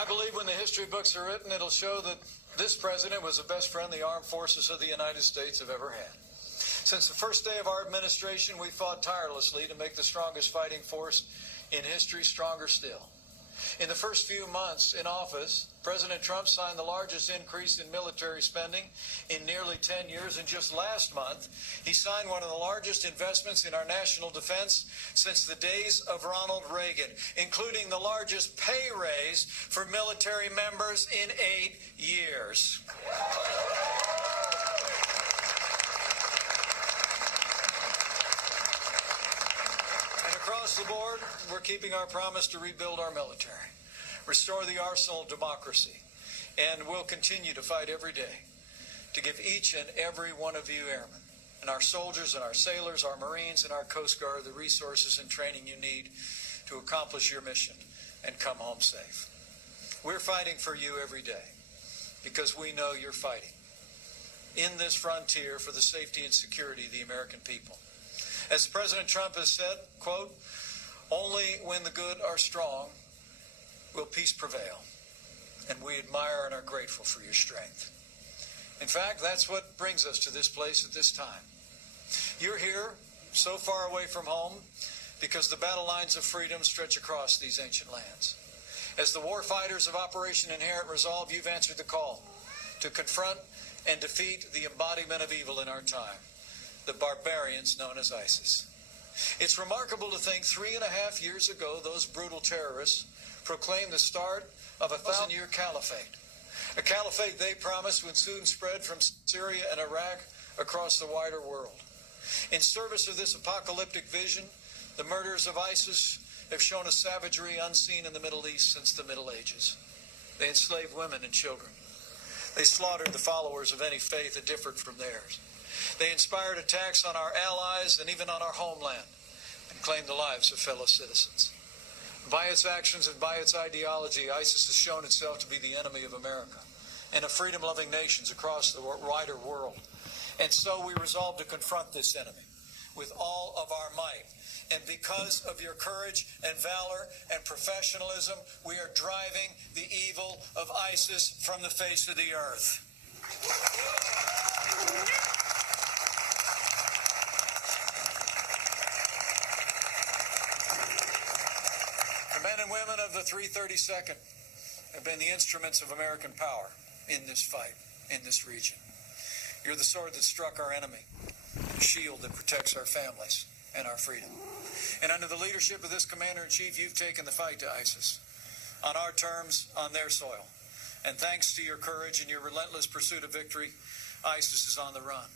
I believe when the history books are written, it'll show that this president was the best friend the armed forces of the United States have ever had. Since the first day of our administration, we fought tirelessly to make the strongest fighting force in history stronger still. In the first few months in office, President Trump signed the largest increase in military spending in nearly 10 years, and just last month, he signed one of the largest investments in our national defense since the days of Ronald Reagan, including the largest pay raise for military members in 8 years. And across the board, we're keeping our promise to rebuild our military, restore the arsenal of democracy, and we'll continue to fight every day to give each and every one of you airmen and our soldiers and our sailors, our Marines and our Coast Guard the resources and training you need to accomplish your mission and come home safe. We're fighting for you every day because we know you're fighting in this frontier for the safety and security of the American people. As President Trump has said, quote, "Only when the good are strong will peace prevail, and we admire and are grateful for your strength." In fact, that's what brings us to this place at this time. You're here, so far away from home, because the battle lines of freedom stretch across these ancient lands. As the war fighters of Operation Inherent Resolve, you've answered the call to confront and defeat the embodiment of evil in our time, the barbarians known as ISIS. It's remarkable to think 3.5 years ago, those brutal terrorists proclaimed the start of a 1,000-year caliphate. A caliphate they promised would soon spread from Syria and Iraq across the wider world. In service of this apocalyptic vision, the murderers of ISIS have shown a savagery unseen in the Middle East since the Middle Ages. They enslaved women and children. They slaughtered the followers of any faith that differed from theirs. They inspired attacks on our allies and even on our homeland and claimed the lives of fellow citizens. By its actions and by its ideology, ISIS has shown itself to be the enemy of America and of freedom-loving nations across the wider world. And so we resolve to confront this enemy with all of our might. And because of your courage and valor and professionalism, we are driving the evil of ISIS from the face of the earth. The men and women of the 332nd have been the instruments of American power in this fight, in this region. You're the sword that struck our enemy, the shield that protects our families and our freedom. And under the leadership of this Commander-in-Chief, you've taken the fight to ISIS on our terms, on their soil. And thanks to your courage and your relentless pursuit of victory, ISIS is on the run.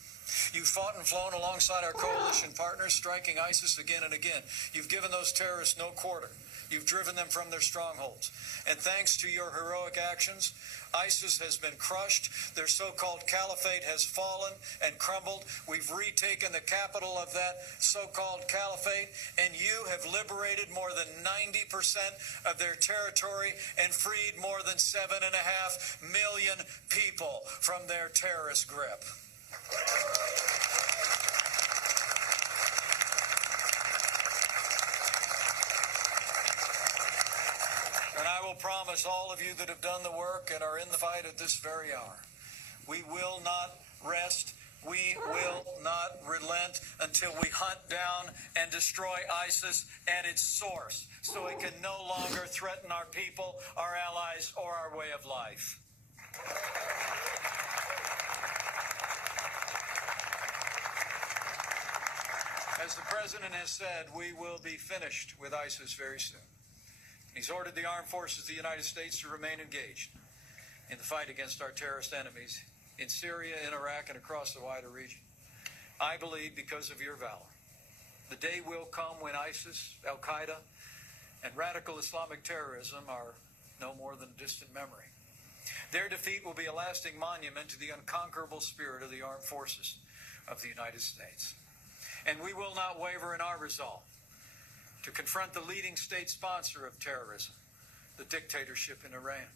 You've fought and flown alongside our coalition partners, striking ISIS again and again. You've given those terrorists no quarter. You've driven them from their strongholds. And thanks to your heroic actions, ISIS has been crushed. Their so-called caliphate has fallen and crumbled. We've retaken the capital of that so-called caliphate, and you have liberated more than 90% of their territory and freed more than 7.5 million people from their terrorist grip. And I will promise all of you that have done the work and are in the fight at this very hour, we will not rest, we will not relent until we hunt down and destroy ISIS at its source, so it can no longer threaten our people, our allies, or our way of life. As the President has said, we will be finished with ISIS very soon. He's ordered the armed forces of the United States to remain engaged in the fight against our terrorist enemies in Syria, in Iraq, and across the wider region. I believe because of your valor, the day will come when ISIS, Al-Qaeda, and radical Islamic terrorism are no more than a distant memory. Their defeat will be a lasting monument to the unconquerable spirit of the armed forces of the United States. And we will not waver in our resolve to confront the leading state sponsor of terrorism, the dictatorship in Iran.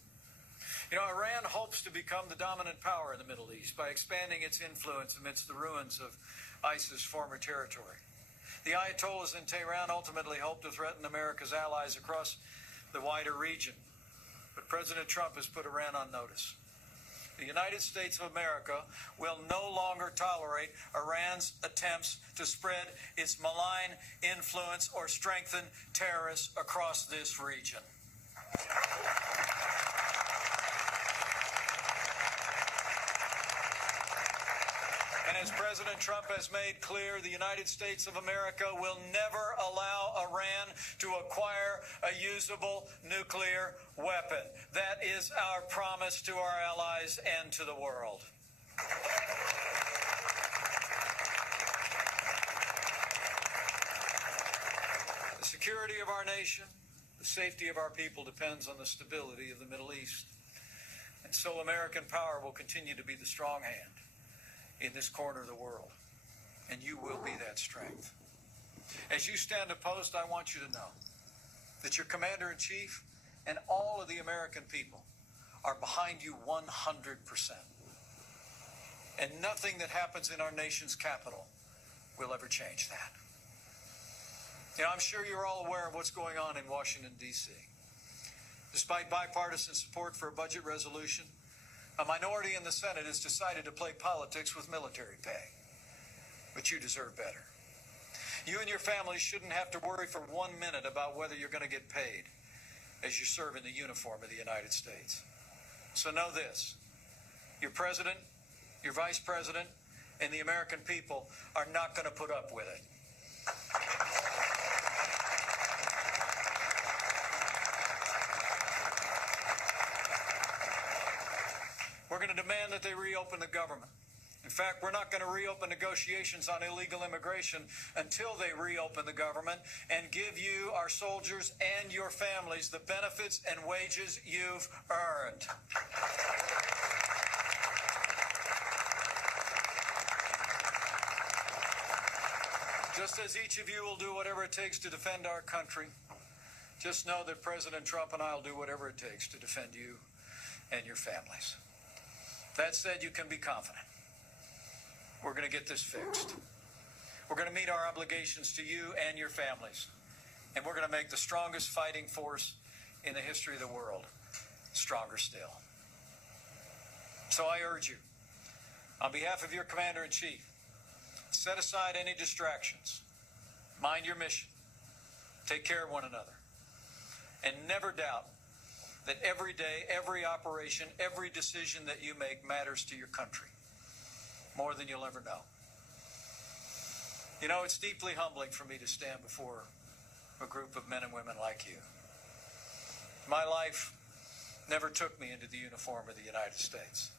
You know, Iran hopes to become the dominant power in the Middle East by expanding its influence amidst the ruins of ISIS' former territory. The Ayatollahs in Tehran ultimately hope to threaten America's allies across the wider region. But President Trump has put Iran on notice. The United States of America will no longer tolerate Iran's attempts to spread its malign influence or strengthen terrorists across this region. And as President Trump has made clear, the United States of America will never allow Iran to acquire a usable nuclear weapon. That is our promise to our allies and to the world. The security of our nation, the safety of our people depends on the stability of the Middle East. And so American power will continue to be the strong hand in this corner of the world, and you will be that strength. As you stand opposed, I want you to know that your commander-in-chief and all of the American people are behind you 100%. And nothing that happens in our nation's capital will ever change that. You know, I'm sure you're all aware of what's going on in Washington, D.C. Despite bipartisan support for a budget resolution, a minority in the Senate has decided to play politics with military pay. But you deserve better. You and your family shouldn't have to worry for 1 minute about whether you're going to get paid as you serve in the uniform of the United States. So know this: your president, your vice president, and the American people are not going to put up with it. We're going to demand that they reopen the government. In fact, we're not going to reopen negotiations on illegal immigration until they reopen the government and give you, our soldiers, and your families the benefits and wages you've earned. Just as each of you will do whatever it takes to defend our country, just know that President Trump and I will do whatever it takes to defend you and your families. That said, you can be confident. We're going to get this fixed. We're going to meet our obligations to you and your families. And we're going to make the strongest fighting force in the history of the world stronger still. So I urge you, on behalf of your commander-in-chief, set aside any distractions. Mind your mission. Take care of one another. And never doubt that every day, every operation, every decision that you make matters to your country more than you'll ever know. You know, it's deeply humbling for me to stand before a group of men and women like you. My life never took me into the uniform of the United States.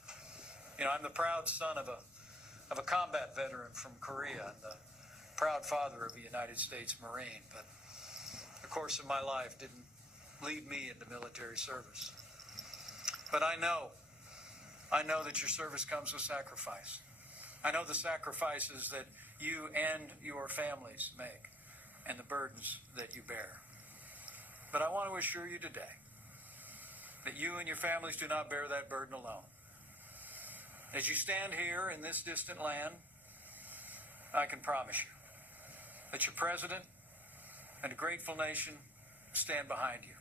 You know, I'm the proud son of a combat veteran from Korea and the proud father of a United States Marine, but the course of my life didn't lead me into military service. But I know that your service comes with sacrifice. I know the sacrifices that you and your families make and the burdens that you bear. But I want to assure you today that you and your families do not bear that burden alone. As you stand here in this distant land, I can promise you that your president and a grateful nation stand behind you.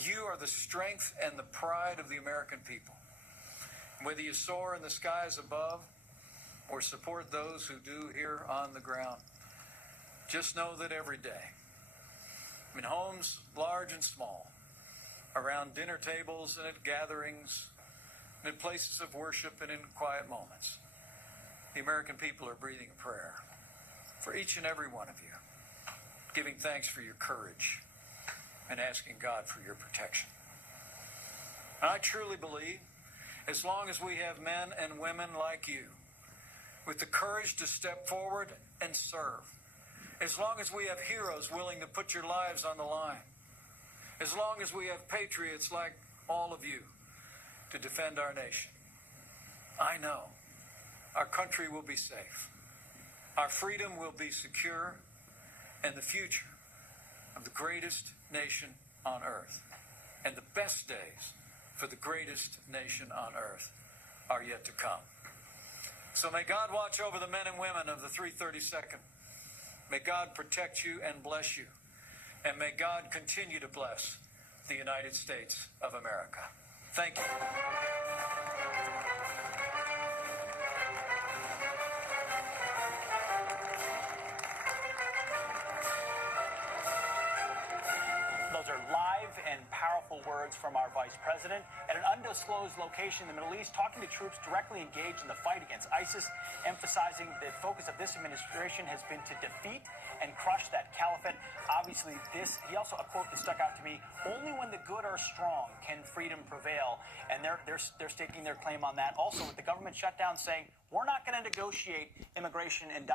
You are the strength and the pride of the American people. Whether you soar in the skies above or support those who do here on the ground, just know that every day, in homes large and small, around dinner tables and at gatherings, and in places of worship and in quiet moments, the American people are breathing a prayer for each and every one of you, giving thanks for your courage and asking God for your protection. And I truly believe, as long as we have men and women like you, with the courage to step forward and serve, as long as we have heroes willing to put your lives on the line, as long as we have patriots like all of you to defend our nation, I know our country will be safe, our freedom will be secure, and the future of the greatest nation on earth and the best days for the greatest nation on earth are yet to come. So may God watch over the men and women of the 332nd. May God protect you and bless you. And may God continue to bless the United States of America. Thank you. Those are live and powerful words from our vice president at an undisclosed location in the Middle East, talking to troops directly engaged in the fight against ISIS, emphasizing the focus of this administration has been to defeat and crush that caliphate. Obviously, he also, a quote that stuck out to me, only when the good are strong can freedom prevail. And they're staking their claim on that. Also, with the government shutdown saying, we're not going to negotiate immigration and